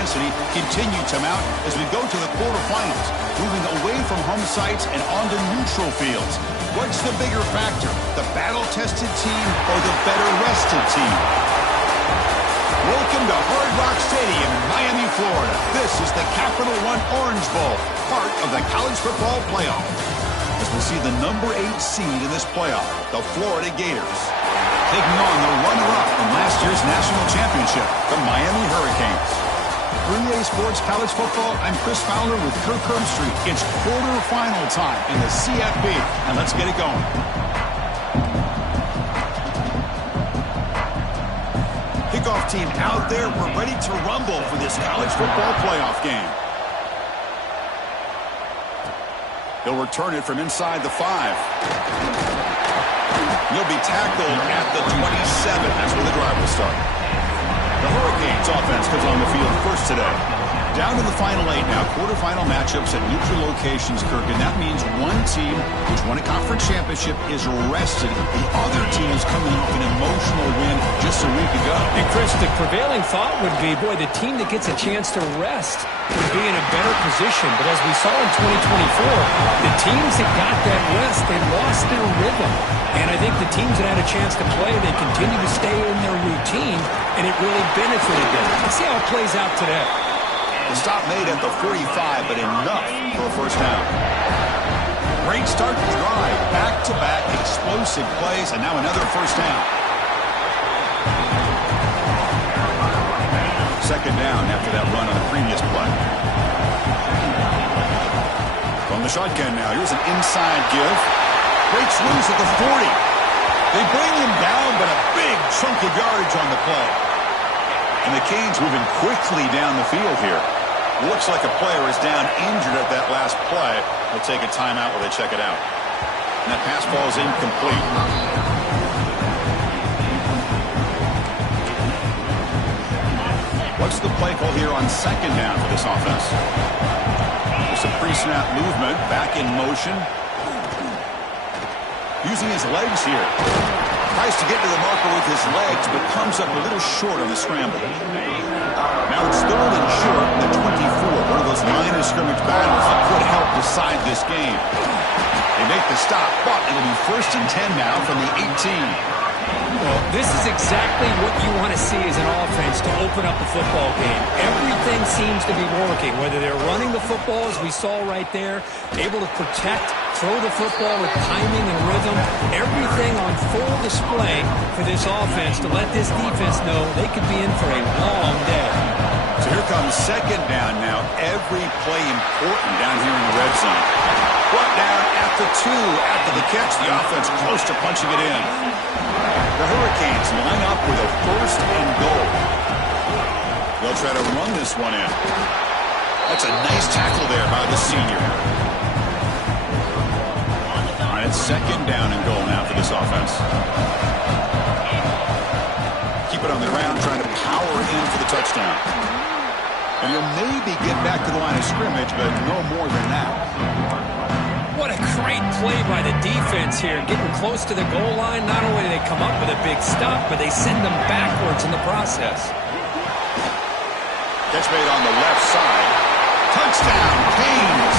intensity continue to mount as we go to the quarterfinals, moving away from home sites and onto neutral fields. What's the bigger factor, the battle-tested team or the better-rested team? Welcome to Hard Rock Stadium in Miami, Florida. This is the Capital One Orange Bowl, part of the college football playoff. As we see the number 8 seed in this playoff, the Florida Gators, taking on the runner-up from last year's national championship, the Miami Hurricanes. 3A Sports College Football, I'm Chris Fowler with Kirk Herbstreit. It's quarterfinal time in the CFB, and let's get it going. Kickoff team out there. We're ready to rumble for this college football playoff game. He'll return it from inside the 5. He'll be tackled at the 27. That's where the drive will start. The Hurricanes offense comes on the field first today. Down to the final 8 now. Quarterfinal matchups at neutral locations, Kirk, and that means one team which won a conference championship is rested. The other team is coming off an emotional win just a week ago. And Chris, the prevailing thought would be, boy, the team that gets a chance to rest would be in a better position. But as we saw in 2024, the teams that got that rest, they lost their rhythm. And I think the teams that had a chance to play, they continue to stay in their routine, and it really benefited them. Let's see how it plays out today. The stop made at the 45, but enough for a first down. Great start to the drive. Back-to-back explosive plays, and now another first down. Second down after that run on the previous play. From the shotgun now, here's an inside give. Breaks loose at the 40. They bring him down, but a big chunk of yardage on the play. And the Canes moving quickly down the field here. Looks like a player is down injured at that last play. They'll take a timeout while they check it out. And that pass ball is incomplete. What's the play call here on second down for this offense? There's some pre-snap movement, back in motion. Using his legs here. Tries to get to the marker with his legs, but comes up a little short on the scramble. Now it's third and short, the 24. One of those line of scrimmage battles that could help decide this game. They make the stop, but it'll be first and 10 now from the 18. Well, this is exactly what you want to see as an offense to open up a football game. Everything seems to be working, whether they're running the football, as we saw right there, able to protect, throw the football with timing and rhythm. Everything on full display for this offense to let this defense know they could be in for a long day. So here comes second down now. Every play important down here in the red zone. Brought down at the 2 after the catch. The offense close to punching it in. The Hurricanes line up with a first and goal. They'll try to run this one in. That's a nice tackle there by the senior. All right, it's second down and goal now for this offense. Keep it on the ground, trying to power in for the touchdown. And he'll maybe get back to the line of scrimmage, but no more than that. What a great play by the defense here. Getting close to the goal line, not only do they come up with a big stop, but they send them backwards in the process. Catch made on the left side. Touchdown, Canes,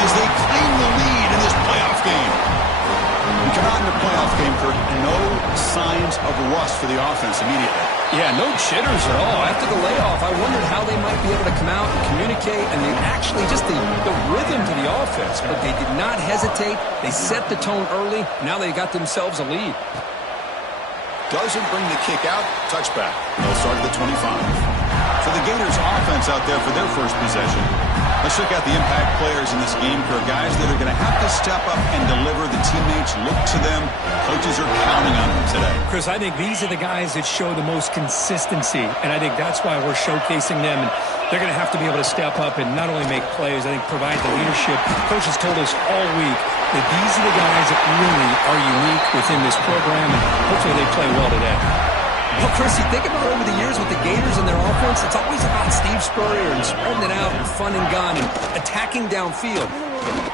as they claim the lead in this playoff game. We come out in the playoff game, Kirk, no signs of rust for the offense immediately. Yeah, no jitters at all. After the layoff, I wondered how they might be able to come out and communicate, and they actually just the rhythm to the offense, but they did not hesitate. They set the tone early. Now they got themselves a lead. Doesn't bring the kick out. Touchback. They'll start at the 25. So the Gators offense out there for their first possession. Let's check out the impact players in this game, for guys that are going to have to step up and deliver. The teammates look to them. Coaches are counting on them today. Chris, I think these are the guys that show the most consistency, and I think that's why we're showcasing them. And they're going to have to be able to step up and not only make plays, I think provide the leadership. Coaches told us all week that these are the guys that really are unique within this program, and hopefully they play well today. Well, Chris, you think about over the years with the Gators and their offense, it's always about Steve Spurrier and spreading it out and fun and gun and attacking downfield.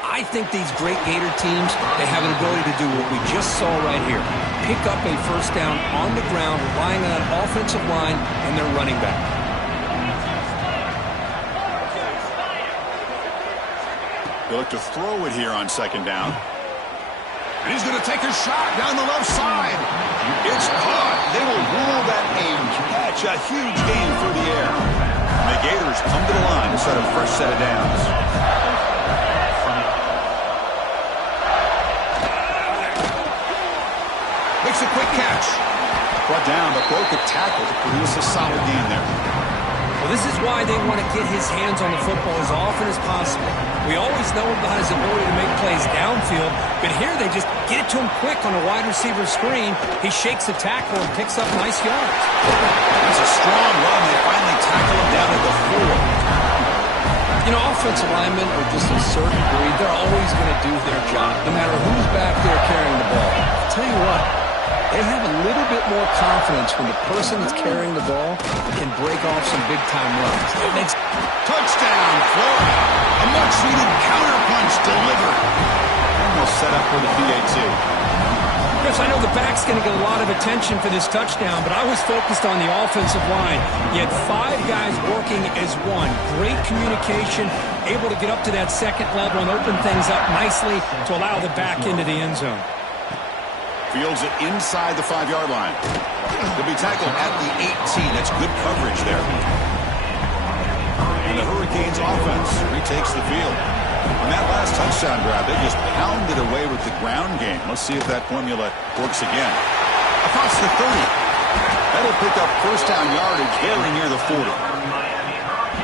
I think these great Gator teams, they have an ability to do what we just saw right here. Pick up a first down on the ground, relying on that offensive line and their running back. They look to throw it here on second down. And he's going to take a shot down the left side. It's caught. They will rule that a catch. A huge gain through the air. And the Gators come to the line to set a first set of downs. Makes a quick catch. Brought down, but broke a tackle to produce a solid gain there. Well, this is why they want to get his hands on the football as often as possible. We always know about his ability to make plays downfield, but here they just get it to him quick on a wide receiver screen. He shakes the tackle and picks up nice yards. That's a strong run. They finally tackle him down at the 4. You know, offensive linemen are just a certain breed. They're always going to do their job, no matter who's back there carrying the ball. I'll tell you what, they have a little bit more confidence when the person that's carrying the ball can break off some big-time runs. It makes touchdown, Florida. A much-needed counterpunch delivered. And we'll set up for the PAT. Chris, I know the back's going to get a lot of attention for this touchdown, but I was focused on the offensive line. You had 5 guys working as one. Great communication, able to get up to that second level and open things up nicely to allow the back into the end zone. Fields it inside the 5-yard line. They'll be tackled at the 18. That's good coverage there. And the Hurricanes offense retakes the field. On that last touchdown drive, they just pounded away with the ground game. Let's see if that formula works again. Across the 30. That'll pick up first down yardage very near the 40.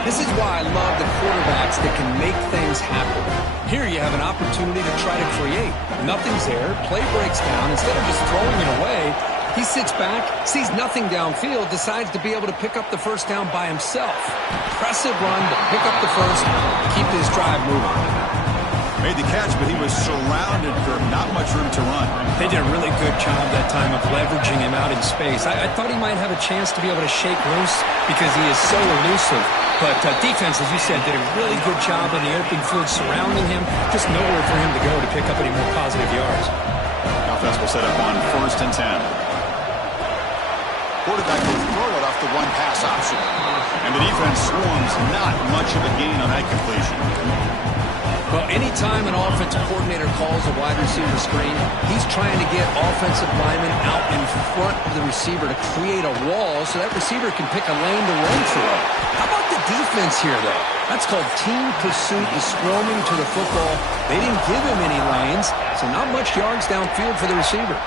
This is why I love the quarterbacks that can make things happen. Here you have an opportunity to try to create. Nothing's there. Play breaks down. Instead of just throwing it away, he sits back, sees nothing downfield, decides to be able to pick up the first down by himself. Impressive run to pick up the first, keep this drive moving. Made the catch, but he was surrounded for not much room to run. They did a really good job that time of leveraging him out in space. I thought he might have a chance to be able to shake loose because he is so elusive. But defense, as you said, did a really good job in the open field surrounding him. Just nowhere for him to go to pick up any more positive yards. Offense will set up on 1st and 10. Quarterback will throw it off the one pass option. And the defense swarms not much of a gain on that completion. Well, anytime an offensive coordinator calls a wide receiver screen, he's trying to get offensive linemen out in front of the receiver to create a wall so that receiver can pick a lane to run through. How about the defense here, though? That's called team pursuit, the swarming to the football. They didn't give him any lanes, so not much yards downfield for the receiver.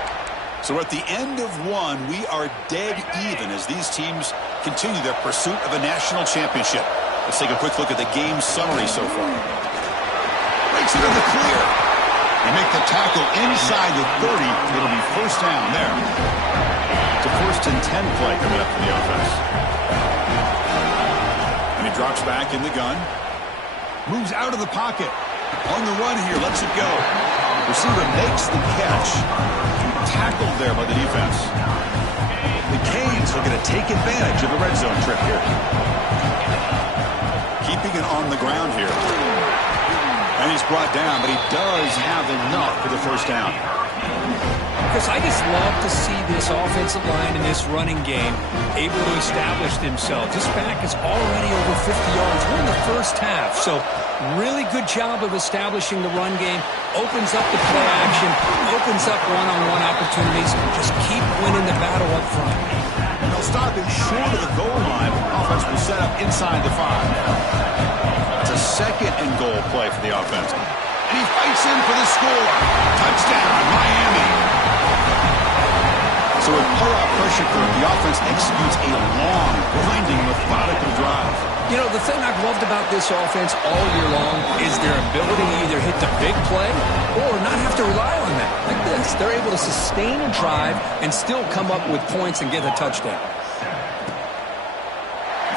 So at the end of one, we are dead even as these teams continue their pursuit of a national championship. Let's take a quick look at the game summary so far. Breaks it in the clear. They make the tackle inside the 30. It'll be first down there. It's a 1st and 10 play coming up for the offense. And he drops back in the gun. Moves out of the pocket. On the run here, lets it go. Receiver makes the catch. Tackled there by the defense. The Canes looking to take advantage of the red zone trip here. Keeping it on the ground here. And he's brought down, but he does have enough for the first down. Chris, I just love to see this offensive line in this running game able to establish themselves. This back is already over 50 yards. We're in the first half, so really good job of establishing the run game. Opens up the play action, opens up one-on-one opportunities. Just keep winning the battle up front. And they'll stop him short of the goal line. Offense will set up inside the 5. It's a 2nd and goal play for the offense. And he fights in for the score. Touchdown, Miami. So with playoff pressure curve, the offense executes a long, grinding, methodical drive. You know, the thing I've loved about this offense all year long is their ability to either hit the big play or not have to rely on that. Like this, they're able to sustain a drive and still come up with points and get a touchdown.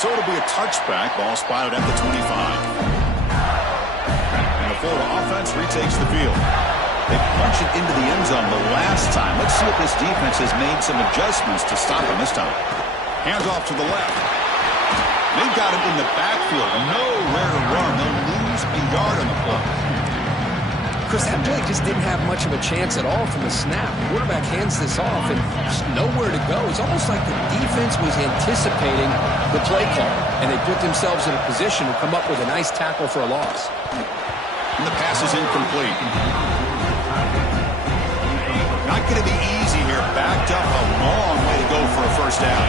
So it'll be a touchback. Ball spotted at the 25. And the Florida offense retakes the field. They punch it into the end zone the last time. Let's see if this defense has made some adjustments to stop him this time. Hands off to the left. They've got him in the backfield. Nowhere to run. They'll lose a yard on the play. Chris, that play just didn't have much of a chance at all from the snap. The quarterback hands this off and just nowhere to go. It's almost like the defense was anticipating the play call, and they put themselves in a position to come up with a nice tackle for a loss. And the pass is incomplete. Not going to be easy here. Backed up a long way to go for a first down.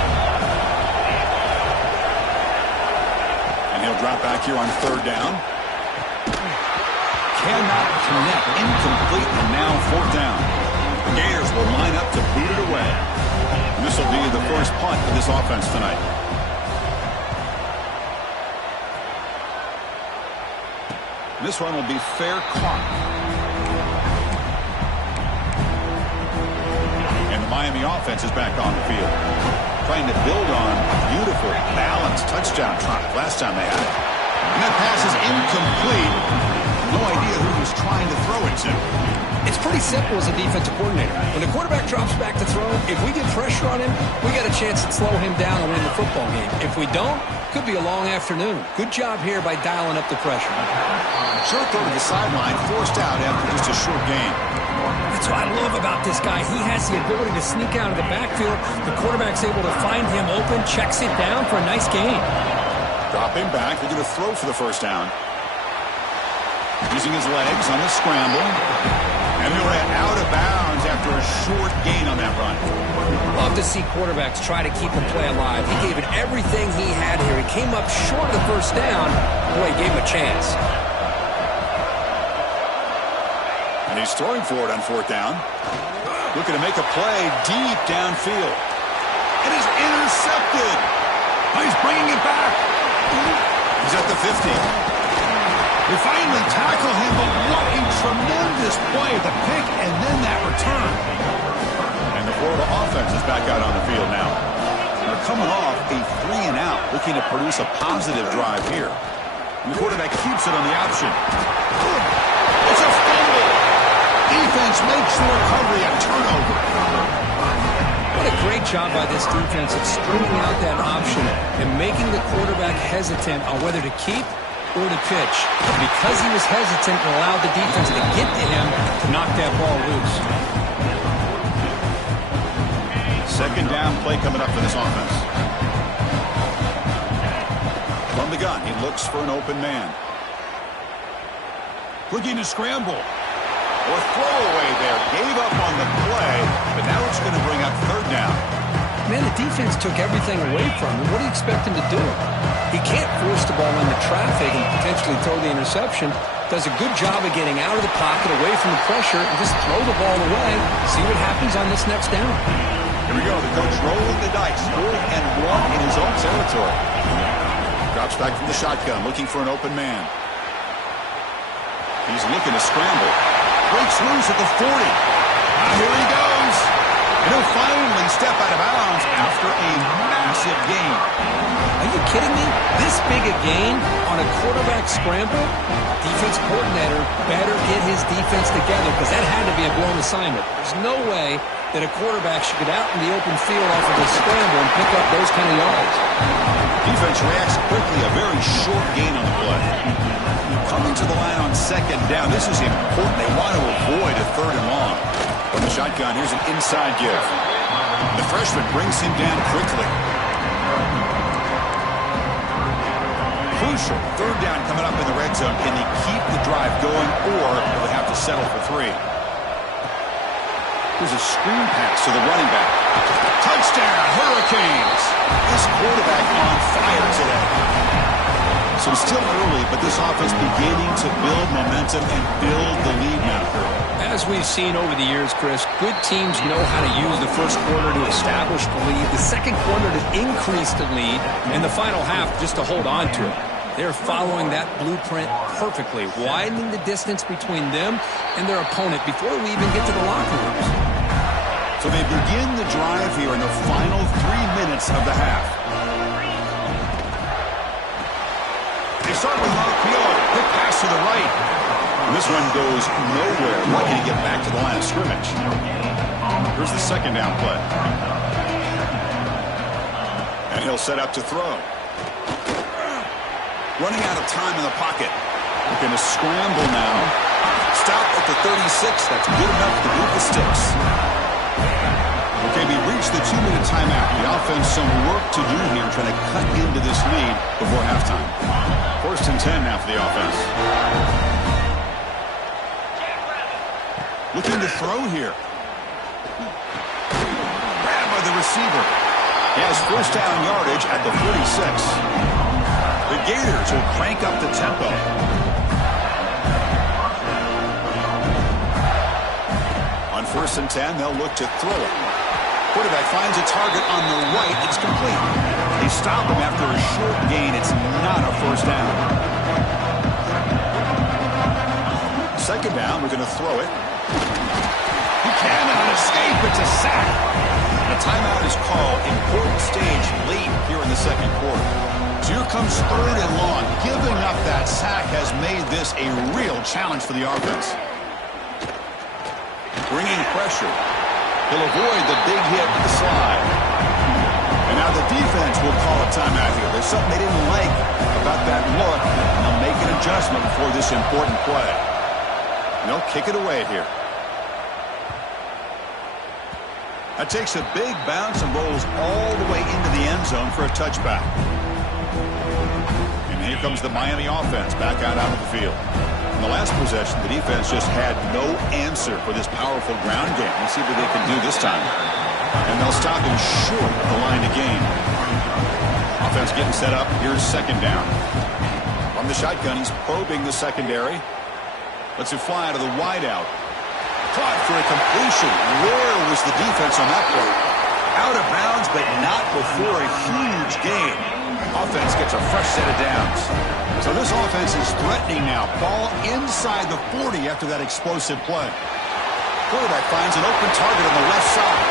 And he'll drop back here on third down. Cannot connect. Incomplete, and now fourth down. The Gators will line up to boot it away. And this will be the first punt of this offense tonight. This one will be fair caught. And the Miami offense is back on the field. Trying to build on a beautiful, balanced touchdown drive last time they had it. And that pass is incomplete. No idea who he was trying to throw it to. It's pretty simple as a defensive coordinator. When the quarterback drops back to throw, if we get pressure on him, we got a chance to slow him down and win the football game. If we don't, could be a long afternoon. Good job here by dialing up the pressure. Short throw to the sideline, forced out after just a short gain. That's what I love about this guy. He has the ability to sneak out of the backfield. The quarterback's able to find him open, checks it down for a nice gain. Dropping back, they're going to throw for the first down. Using his legs on the scramble. And he ran out of bounds after a short gain on that run. Love to see quarterbacks try to keep a play alive. He gave it everything he had here. He came up short of the first down. Boy, he gave him a chance. And he's throwing for it on fourth down. Looking to make a play deep downfield. It is intercepted. Oh, he's bringing it back. He's at the 50. They finally tackle him, but what a tremendous play. The pick and then that return. And the Florida offense is back out on the field now. They're coming off a 3-and-out, looking to produce a positive drive here. And the quarterback keeps it on the option. It's a fumble. Defense makes the recovery a turnover. What a great job by this defense of stringing out that option and making the quarterback hesitant on whether to keep or to pitch. Because he was hesitant and allowed the defense to get to him to knock that ball loose. Second down play coming up for this offense. From the gun, he looks for an open man. Looking to scramble. Or throwaway there. Gave up on the play, but now it's going to bring up third down. Man, the defense took everything away from him. What do you expect him to do? He can't force the ball into traffic and potentially throw the interception. Does a good job of getting out of the pocket, away from the pressure, and just throw the ball away. See what happens on this next down. Here we go. The coach rolling the dice. 4th and 1 in his own territory. Drops back from the shotgun, looking for an open man. He's looking to scramble. Breaks loose at the 40. Here he goes. And he'll finally step out of bounds after a massive gain. Are you kidding me? This big a gain on a quarterback scramble? Defense coordinator better get his defense together because that had to be a blown assignment. There's no way that a quarterback should get out in the open field off of a scramble and pick up those kind of yards. Defense reacts quickly. A very short gain on the play. Coming to the line on second down. This is important. They want to avoid a 3rd and long. From the shotgun, here's an inside give. The freshman brings him down quickly. Crucial 3rd down coming up in the red zone. Can they keep the drive going, or will they have to settle for 3? Here's a screen pass to the running back. Touchdown, Hurricanes! This quarterback on fire today. So it's still early, but this offense beginning to build momentum and build the lead now. As we've seen over the years, Chris, good teams know how to use the first quarter to establish the lead, the second quarter to increase the lead, and the final half just to hold on to it. They're following that blueprint perfectly, widening the distance between them and their opponent before we even get to the locker rooms. So they begin the drive here in the final 3 minutes of the half. They start with Malpiot. Quick pass to the right. And this one goes nowhere. Lucky to get back to the line of scrimmage. Here's the second down play. And he'll set up to throw. Running out of time in the pocket. Looking to scramble now. Stop at the 36. That's good enough to move the sticks. Okay, we reached the 2-minute timeout. The offense some work to do here, trying to cut into this lead before halftime. 1st and 10 now for the offense. Looking to throw here. Grabbed by the receiver. He has first down yardage at the 46. The Gators will crank up the tempo. On 1st and 10, they'll look to throw it. Quarterback finds a target on the right. It's complete. They stop him after a short gain. It's not a first down. 2nd down, we're going to throw it. He cannot escape. It's a sack. A timeout is called. Important stage late here in the 2nd quarter. So here comes 3rd and long. Giving up that sack has made this a real challenge for the offense. Bringing pressure. He'll avoid the big hit with the slide. And now the defense will call a timeout here. There's something they didn't like about that look. And they'll make an adjustment for this important play. And they'll kick it away here. That takes a big bounce and rolls all the way into the end zone for a touchback. And here comes the Miami offense back out onto the field. In the last possession, the defense just had no answer for this powerful ground game. Let's see what they can do this time. And they'll stop him short of the line of gain. Offense getting set up. Here's 2nd down. From the shotgun, he's probing the secondary. Lets it fly to the wideout. Caught for a completion. Where was the defense on that play? Out of bounds, but not before a huge gain. Offense gets a fresh set of downs. So this offense is threatening now. Ball inside the 40 after that explosive play. Quarterback finds an open target on the left side.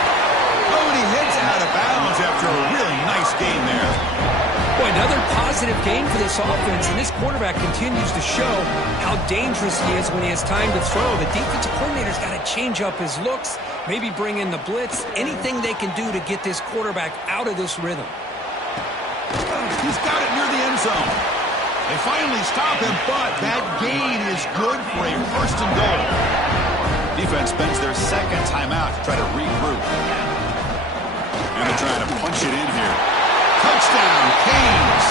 Oh, and he hits out of bounds after a really nice gain there. Boy, another positive game for this offense, and this quarterback continues to show how dangerous he is when he has time to throw. The defensive coordinator's got to change up his looks, maybe bring in the blitz, anything they can do to get this quarterback out of this rhythm. He's got it near the end zone. They finally stop him, but that gain is good for a 1st and goal. Defense spends their 2nd timeout to try to regroup. And they're trying to punch it in here. Touchdown, Canes.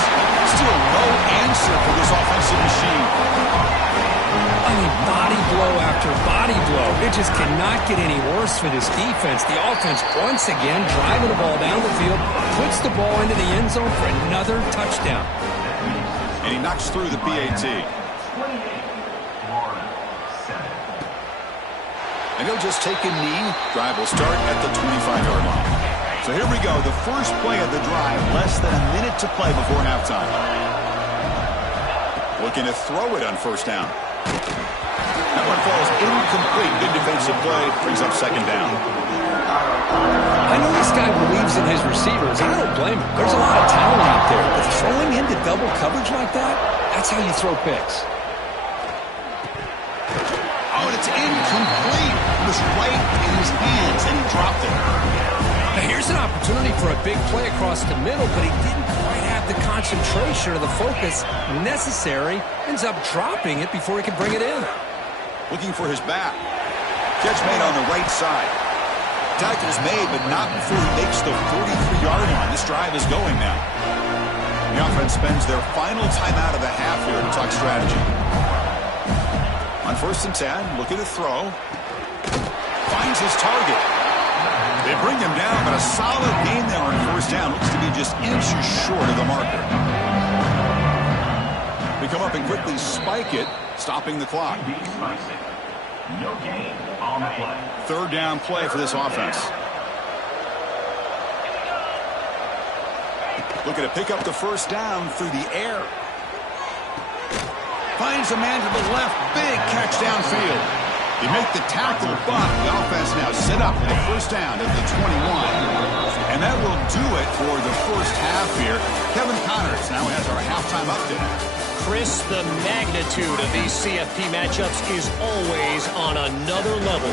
Still no answer for this offensive machine. I mean, body blow after body blow. It just cannot get any worse for this defense. The offense, once again, driving the ball down the field, puts the ball into the end zone for another touchdown. And he knocks through the PAT. And he'll just take a knee. Drive will start at the 25-yard line. So here we go, the first play of the drive, less than a minute to play before halftime. Looking to throw it on 1st down. That one falls incomplete. Good defensive play, brings up 2nd down. I know this guy believes in his receivers, and I don't blame him. There's a lot of talent out there, but throwing into double coverage like that, that's how you throw picks. Oh, and it's incomplete. It was right in his hands, and he dropped it. Now here's an opportunity for a big play across the middle, but he didn't quite have the concentration or the focus necessary. Ends up dropping it before he could bring it in. Looking for his back. Catch made on the right side. Tackle's made, but not before he makes the 43-yard line. This drive is going now. The offense spends their final timeout of the half here to talk strategy. On 1st and 10, looking to throw. Finds his target. They bring him down, but a solid gain there on 1st down. Looks to be just inches short of the marker. They come up and quickly spike it, stopping the clock. No gain on the play. 3rd down play for this offense. Looking to pick up the 1st down through the air. Finds a man to the left. Big catch downfield. They make the tackle, but the offense now set up with a 1st down at the 21. And that will do it for the 1st half here. Kevin Connors now has our halftime update. Chris, the magnitude of these CFP matchups is always on another level.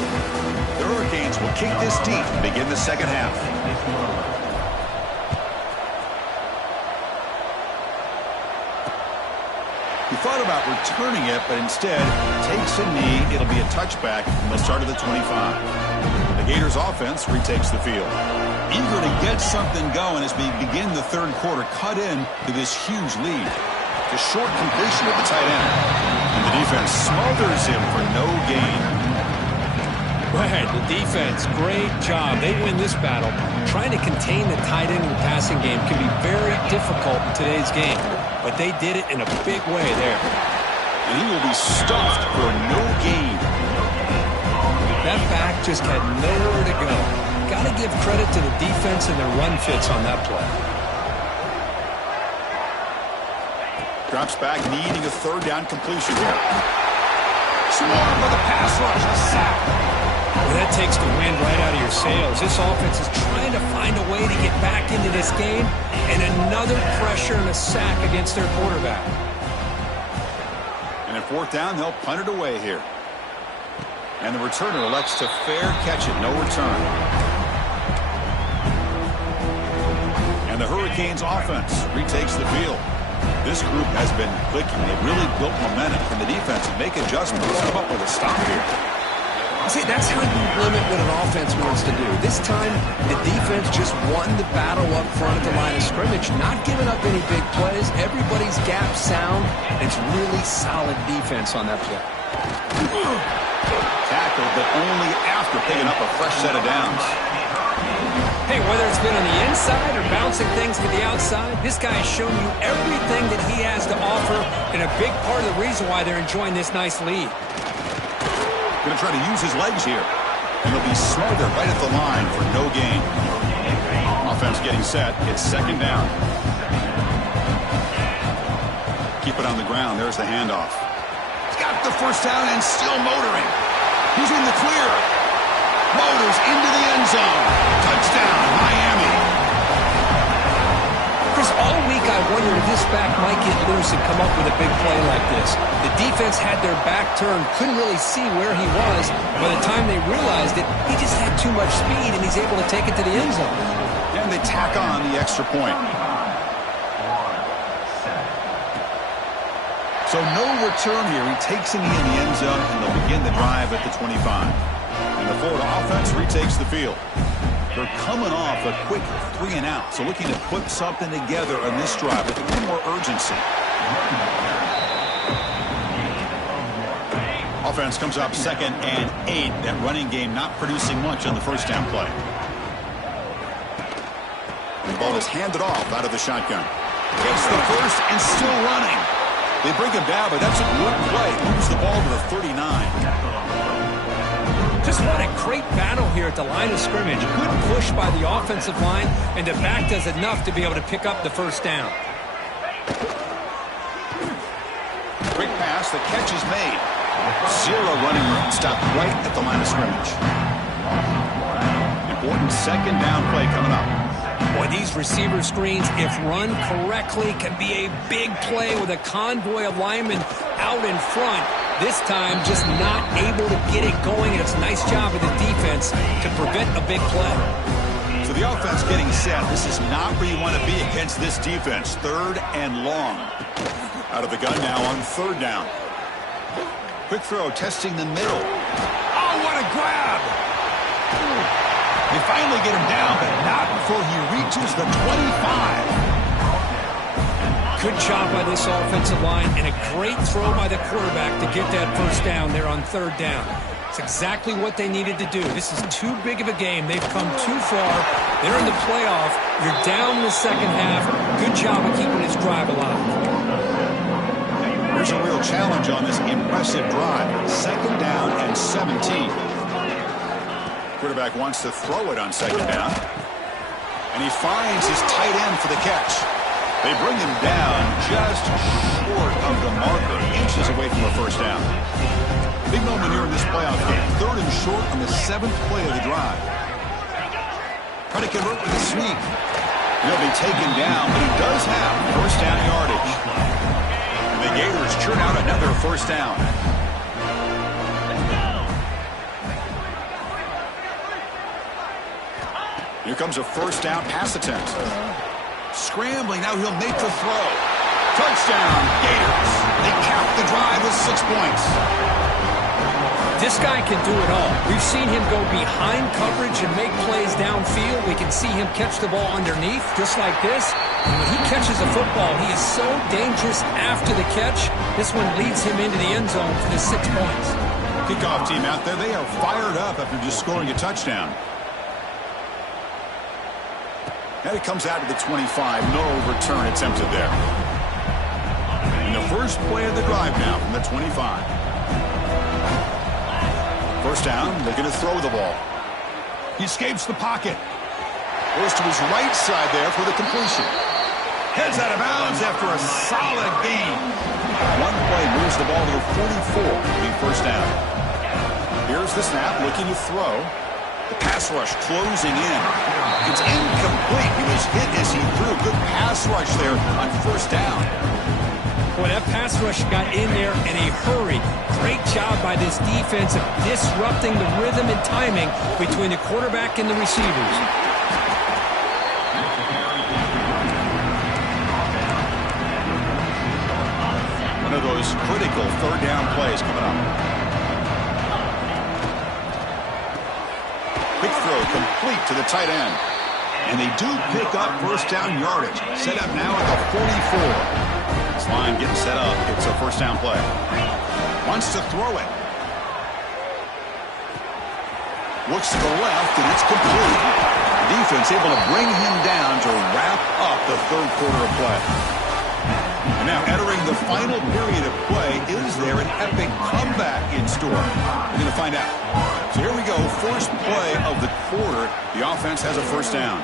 The Hurricanes will kick this deep and begin the 2nd half. He thought about returning it, but instead takes a knee. It'll be a touchback from the start of the 25. The Gators offense retakes the field. Eager to get something going as we begin the 3rd quarter, cut in to this huge lead. The short completion of the tight end. And the defense smothers him for no gain. Go ahead, the defense, great job. They win this battle. Trying to contain the tight end in the passing game can be very difficult in today's game, but they did it in a big way there. And he will be stuffed for no gain. That back just had nowhere to go. Got to give credit to the defense and their run fits on that play. Drops back, needing a third down completion here. Swarmed by the pass rush, a sack. Well, that takes the wind right out of your sails. This offense is trying to find a way to get back into this game, and another pressure and a sack against their quarterback. And at fourth down, they'll punt it away here. And the returner elects to fair catch it, no return. And the Hurricanes offense retakes the field. This group has been clicking. They've really built momentum, and the defense make adjustments. Come up with a stop here. See, that's how you limit what an offense wants to do. This time, the defense just won the battle up front at the line of scrimmage, not giving up any big plays. Everybody's gap sound. It's really solid defense on that play. Tackled, but only after picking up a fresh set of downs. Hey, whether it's been on the inside or bouncing things to the outside, this guy has shown you everything that he has to offer, and a big part of the reason why they're enjoying this nice lead. Going to try to use his legs here. And he'll be smothered right at the line for no gain. Offense getting set. It's second down. Keep it on the ground. There's the handoff. He's got the first down and still motoring. He's in the clear. Motors into the end zone. Touchdown, Miami. Chris, all week I wondered if this back might get loose and come up with a big play like this. The defense had their back turned, couldn't really see where he was. By the time they realized it, he just had too much speed, and he's able to take it to the end zone. And they tack on the extra point. So no return here. He takes him in the end zone, and they'll begin the drive at the 25. And the Florida offense retakes the field. They're coming off a quick 3-and-out, so looking to put something together on this drive with a little more urgency. Offense comes up 2nd and 8. That running game not producing much on the first down play. The ball is handed off out of the shotgun. Gets the first and still running. They bring him down, but that's a good play. Moves the ball to the 39. Just what a great battle here at the line of scrimmage. Good push by the offensive line, and the back does enough to be able to pick up the first down. Quick pass, the catch is made. Zero running room, stopped right at the line of scrimmage. Important second down play coming up. Boy, these receiver screens, if run correctly, can be a big play with a convoy of linemen out in front. This time, just not able to get it going, and it's a nice job of the defense to prevent a big play. So the offense getting set. This is not where you want to be against this defense. 3rd and long. Out of the gun now on 3rd down. Quick throw, testing the middle. Oh, what a grab! They finally get him down, but not before he reaches the 25. Good job by this offensive line, and a great throw by the quarterback to get that first down there on 3rd down. It's exactly what they needed to do. This is too big of a game. They've come too far. They're in the playoff. You're down in the second half. Good job of keeping this drive alive. Here's a real challenge on this impressive drive. 2nd down and 17. Quarterback wants to throw it on 2nd down. And he finds his tight end for the catch. They bring him down just short of the marker, inches away from a first down. Big moment here in this playoff game. 3rd and short on the 7th play of the drive. Trying to convert with a sneak. He'll be taken down, but he does have first down yardage. And the Gators churn out another first down. Here comes a first down pass attempt. Scrambling, now he'll make the throw. Touchdown, Gators. They cap the drive with 6 points. This guy can do it all. We've seen him go behind coverage and make plays downfield. We can see him catch the ball underneath, just like this. And when he catches a football, he is so dangerous after the catch. This one leads him into the end zone for the 6 points. Kickoff team out there, they are fired up after just scoring a touchdown. And it comes out to the 25. No return attempted there. And the first play of the drive now from the 25. First down, they're going to throw the ball. He escapes the pocket. Goes to his right side there for the completion. Heads out of bounds after a solid gain. One play moves the ball to the 44. It'll be first down. Here's the snap, looking to throw. The pass rush closing in. It's incomplete. He was hit as he threw. Good pass rush there on first down. Boy, that pass rush got in there in a hurry. Great job by this defense of disrupting the rhythm and timing between the quarterback and the receivers. One of those critical third down plays coming up. Quick throw complete to the tight end. And they do pick up first down yardage. Set up now at the 44. This line getting set up. It's a first down play. Wants to throw it. Looks to the left, and it's complete. The defense able to bring him down to wrap up the third quarter of play. And now entering the final period of play, is there an epic comeback in store? We're going to find out. So here we go, first play of the quarter. The offense has a first down.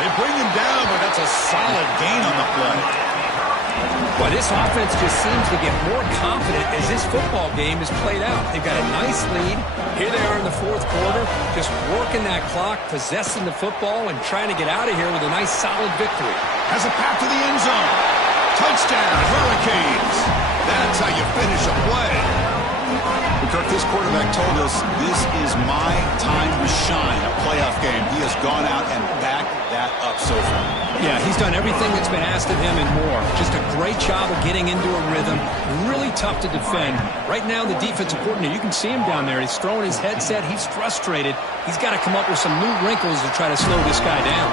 They bring him down, but that's a solid gain on the play. Well, this offense just seems to get more confident as this football game is played out. They've got a nice lead. Here they are in the fourth quarter, just working that clock, possessing the football, and trying to get out of here with a nice, solid victory. Has a path to the end zone. Touchdown, Hurricanes. That's how you finish a play. Kirk, this quarterback told us this is my time to shine, a playoff game. He has gone out and backed that up so far. Yeah, he's done everything that's been asked of him and more. Just a great job of getting into a rhythm. Really tough to defend. Right now, the defensive coordinator, you can see him down there. He's throwing his headset. He's frustrated. He's got to come up with some new wrinkles to try to slow this guy down.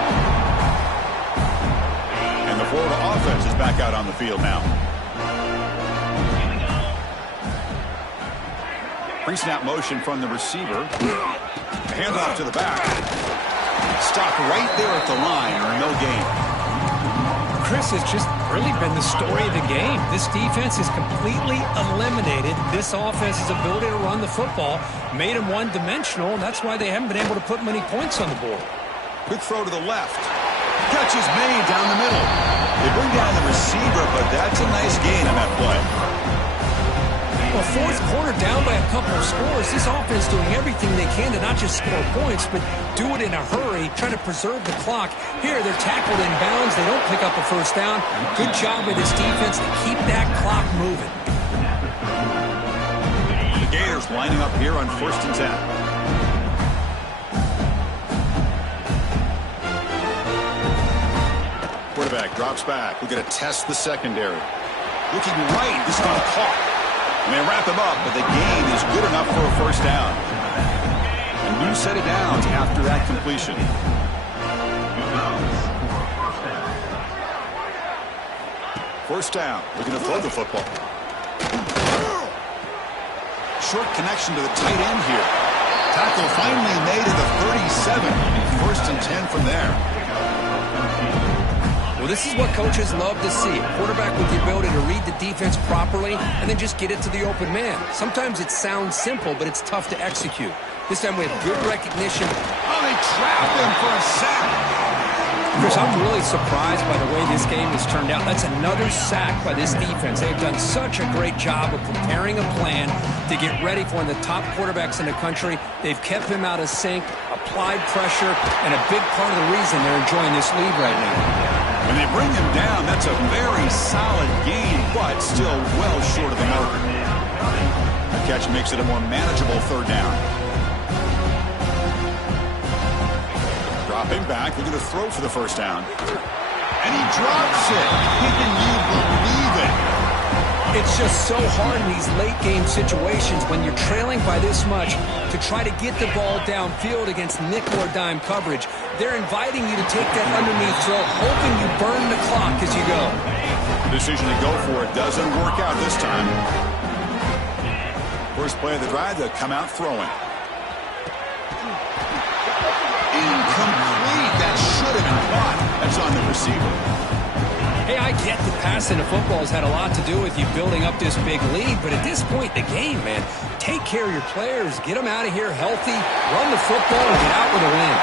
And the Florida offense is back out on the field now. Pre-snap motion from the receiver. Handoff to the back. Stopped right there at the line. No gain. Chris, has just really been the story of the game. This defense has completely eliminated this offense's ability to run the football, made them one-dimensional, and that's why they haven't been able to put many points on the board. Quick throw to the left. Catch is made down the middle. They bring down the receiver, but that's a nice gain on that play. Well, fourth quarter down by a couple of scores. This offense doing everything they can to not just score points, but do it in a hurry, trying to preserve the clock. Here, they're tackled in bounds. They don't pick up a first down. Good job by this defense to keep that clock moving. The Gators lining up here on 1st and 10. Quarterback drops back. We're going to test the secondary. Looking right. This one caught. And they wrap him up, but the gain is good enough for a first down. A new set of downs after that completion. First down. We're going to throw the football. Short connection to the tight end here. Tackle finally made at the 37. First and 10 from there. Well, this is what coaches love to see. A quarterback with the ability to read the defense properly and then just get it to the open man. Sometimes it sounds simple, but it's tough to execute. This time we have good recognition. Oh, they trapped him for a sack. Chris, I'm really surprised by the way this game has turned out. That's another sack by this defense. They've done such a great job of preparing a plan to get ready for one of the top quarterbacks in the country. They've kept him out of sync, applied pressure, and a big part of the reason they're enjoying this lead right now. When they bring him down, that's a very solid gain, but still well short of the marker. The catch makes it a more manageable third down. Dropping back, they're going to throw for the first down. And he drops it. Can you believe it? It's just so hard in these late-game situations when you're trailing by this much to try to get the ball downfield against nickel or dime coverage. They're inviting you to take that underneath throw, hoping you burn the clock as you go. The decision to go for it doesn't work out this time. First play of the drive, they'll come out throwing. Incomplete. That should have been caught. That's on the receiver. Hey, I get that passing the football has had a lot to do with you building up this big lead, but at this point in the game, man, take care of your players, get them out of here healthy, run the football, and get out with a win.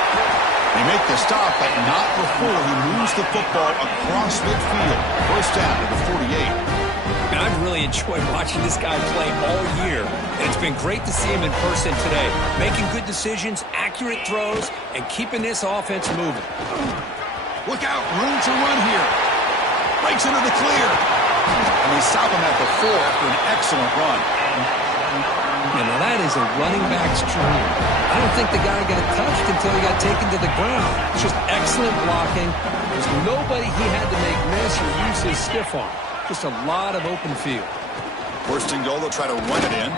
They make the stop, but not before he moves the football across midfield. First down to the 48. And I've really enjoyed watching this guy play all year, and it's been great to see him in person today, making good decisions, accurate throws, and keeping this offense moving. Look out, room to run here. Breaks into the clear. And they stop him at the 4 after an excellent run. And now that is a running back's dream. I don't think the guy got touched until he got taken to the ground. It's just excellent blocking. There's nobody he had to make miss or use his stiff arm. Just a lot of open field. First and goal, they'll try to run it in.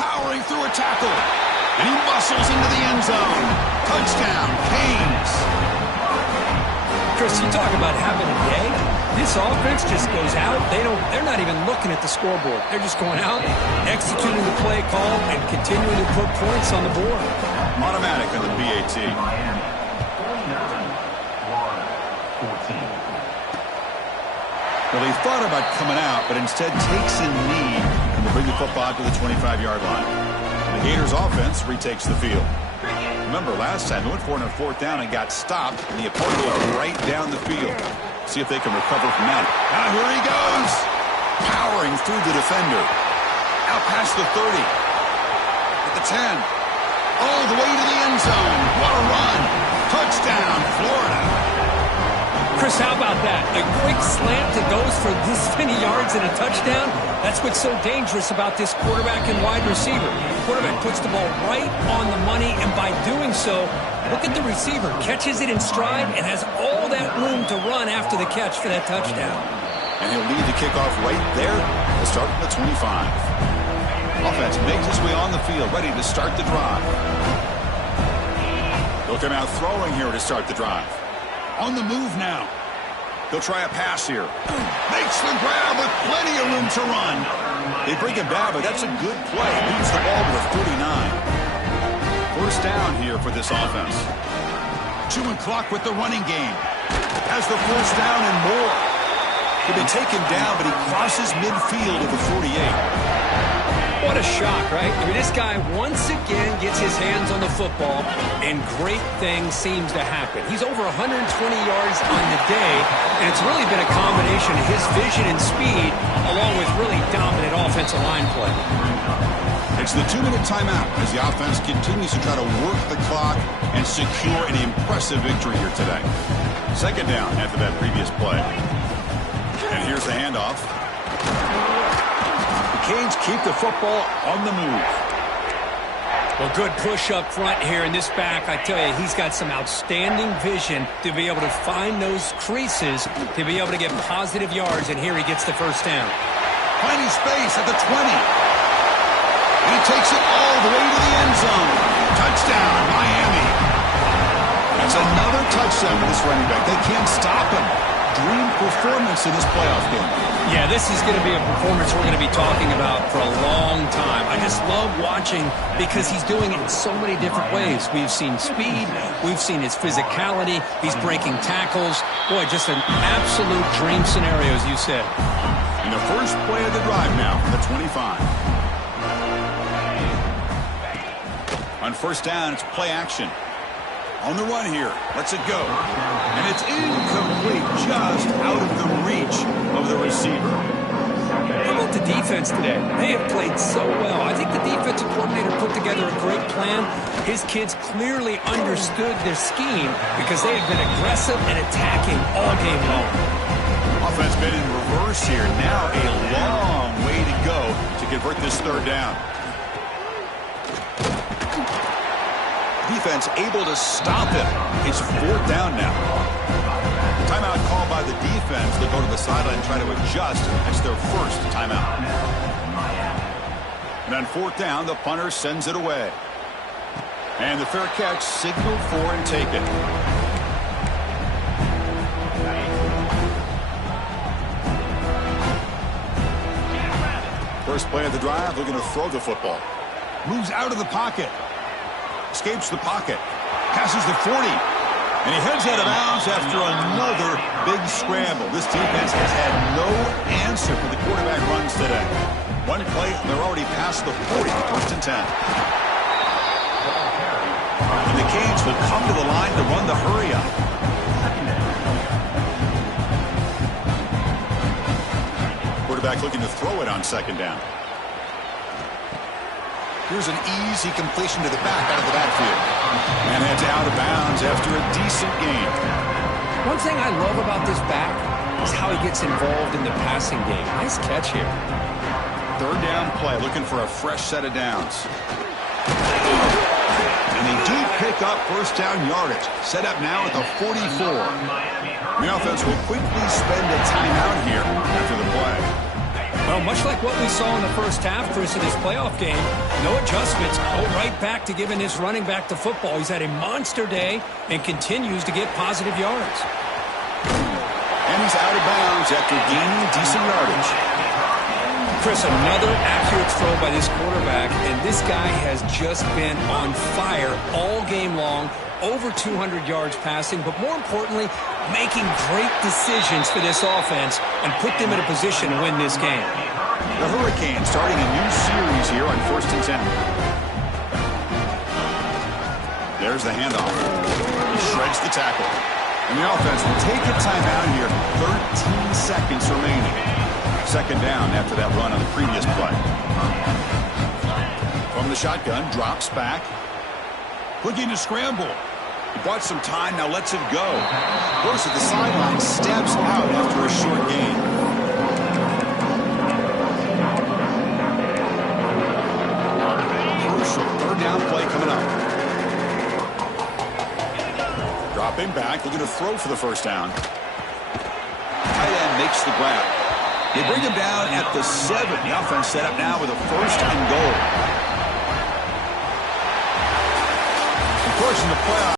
Powering through a tackle. And he muscles into the end zone. Touchdown, Canes. Chris, you talk about having a day. This offense just goes out. They're not even looking at the scoreboard. They're just going out, executing the play call, and continuing to put points on the board. Automatic on the BAT. Miami. 14. Well, he thought about coming out, but instead takes a knee and will bring the football to the 25-yard line. The Gators offense retakes the field. Remember, last time they went for it on 4th down and got stopped, and the opponent went right down the field. See if they can recover from that. Now here he goes. Powering through the defender. Out past the 30. At the 10. All the way to the end zone. What a run. Touchdown, Florida. Chris, how about that? A quick slant that goes for this many yards and a touchdown? That's what's so dangerous about this quarterback and wide receiver. The quarterback puts the ball right on the money, and by doing so, look at the receiver. Catches it in stride and has all that room to run after the catch for that touchdown. And he'll lead the kickoff right there to start from the 25. Offense makes its way on the field, ready to start the drive. They'll come out throwing here to start the drive. On the move now. He'll try a pass here. Makes the grab with plenty of room to run. They bring him down, but that's a good play. Leads the ball to the 39. First down here for this offense. Chewing clock with the running game. Has the first down and more. He'll be taken down, but he crosses midfield at the 48. What a shock, right? I mean, this guy once again gets his hands on the football, and great things seems to happen. He's over 120 yards on the day, and it's really been a combination of his vision and speed, along with really dominant offensive line play. It's the 2-minute timeout as the offense continues to try to work the clock and secure an impressive victory here today. Second down after that previous play. And here's the handoff. The Canes keep the football on the move. Well, good push up front here in this back. I tell you, he's got some outstanding vision to be able to find those creases, to be able to get positive yards, and here he gets the first down. Finding space at the 20. And he takes it all the way to the end zone. Touchdown, Miami. That's another touchdown for this running back. They can't stop him. Dream performance in this playoff game. Yeah, this is going to be a performance we're going to be talking about for a long time. I just love watching because he's doing it in so many different ways. We've seen speed. We've seen his physicality. He's breaking tackles. Boy, just an absolute dream scenario, as you said. And the first play of the drive now for the 25. On first down, it's play action. On the run here. Lets it go. And it's incomplete, just out of the reach of the receiver. How about the defense today? They have played so well. I think the defensive coordinator put together a great plan. His kids clearly understood their scheme because they have been aggressive and attacking all game long. Offense been in reverse here. Now a long way to go to convert this third down. Defense able to stop him. It's fourth down now. Timeout called by the defense. They'll go to the sideline and try to adjust. That's their first timeout. And on fourth down, the punter sends it away. And the fair catch signaled for and taken. First play of the drive, looking to throw the football. Moves out of the pocket. Escapes the pocket. Passes the 40. And he heads out of bounds after another big scramble. This defense has had no answer for the quarterback runs today. One play, and they're already past the 40, first and 10. And the Canes will come to the line to run the hurry up. Quarterback looking to throw it on second down. Here's an easy completion to the back out of the backfield. And heads out of bounds after a decent gain. One thing I love about this back is how he gets involved in the passing game. Nice catch here. Third down play, looking for a fresh set of downs. And they do pick up first down yardage. Set up now at the 44. The offense will quickly spend a timeout here after the play. Well, much like what we saw in the first half, Chris, in this playoff game, no adjustments. Go right back to giving his running back the football. He's had a monster day and continues to get positive yards. And he's out of bounds after gaining decent yardage. Chris, another accurate throw by this quarterback, and this guy has just been on fire all game long. Over 200 yards passing, but more importantly, making great decisions for this offense and put them in a position to win this game. The Hurricanes starting a new series here on first and 10. There's the handoff. He shreds the tackle. And the offense will take a timeout here. 13 seconds remaining. Second down after that run on the previous play. From the shotgun, drops back. Looking to scramble. He bought some time, now lets it go. Goes to the sideline, steps out after a short gain. Crucial third down play coming up. Dropping back, looking to throw for the first down. Tight end makes the grab. They bring him down at the 7. The offense set up now with a first and goal. Of course, in the playoffs,